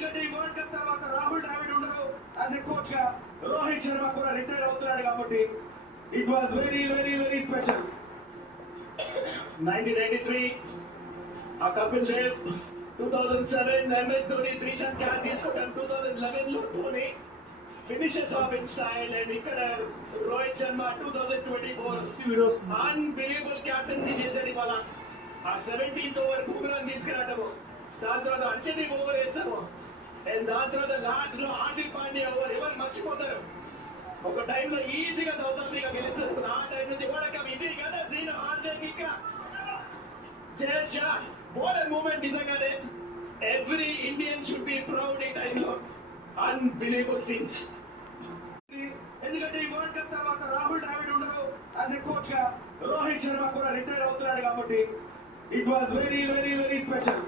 ఎందుకంటే ఈ world cup తర్వాత రాహుల్ ద్రావిడ్ ఉండరు యాజ్ ఎ కోచ్ గా, రోహిత్ శర్మ కూడా రిటైర్ అవుతున్నాడు కాబట్టి it was very very very special. 1993 ఆ కపిల్ దేవ్, 2007 MS ధోని, శ్రీశాంత్ క్యాచ్ తీసుకుంటారు. 2011 లో Dhoni finishes off in style, and ఇక్కడ రోహిత్ శర్మ 2024 అన్బిలీవబుల్ క్యాప్టెన్సీ చేశాడు. ఇవాళ ఆ 17th ఓవర్ బూమ్రాని తీసుకురావడము, దాని తర్వాత అంచెని ఓవర్ వేస్తాము, అండ్ దాని తర్వాత లాస్ట్ లో హార్దిక్ పాండ్యా ఓవర్. ఎవరు మర్చిపోతారు? ఒక టైంలో ఈజీగా సౌత్ ఆఫ్రికా గెలుస్తారు. ఆ టైం నుంచి ఓడకం ఈజీ కదా. సీన్ హార్దిక్ ఇంకా జయస్ షా, వాట్ ఎ మూమెంట్ నిజంగానే. Every Indian should be proud ఈ టైంలో. Unbelievable scenes. ఎందుకంటే ఈ వరల్డ్ కప్ తర్వాత రాహుల్ ద్రావిడ్ ఉండరు యాజ్ ఎ కోచ్ గా, రోహిత్ శర్మ కూడా రిటైర్ అవుతున్నాడు కాబట్టి it was very very very special.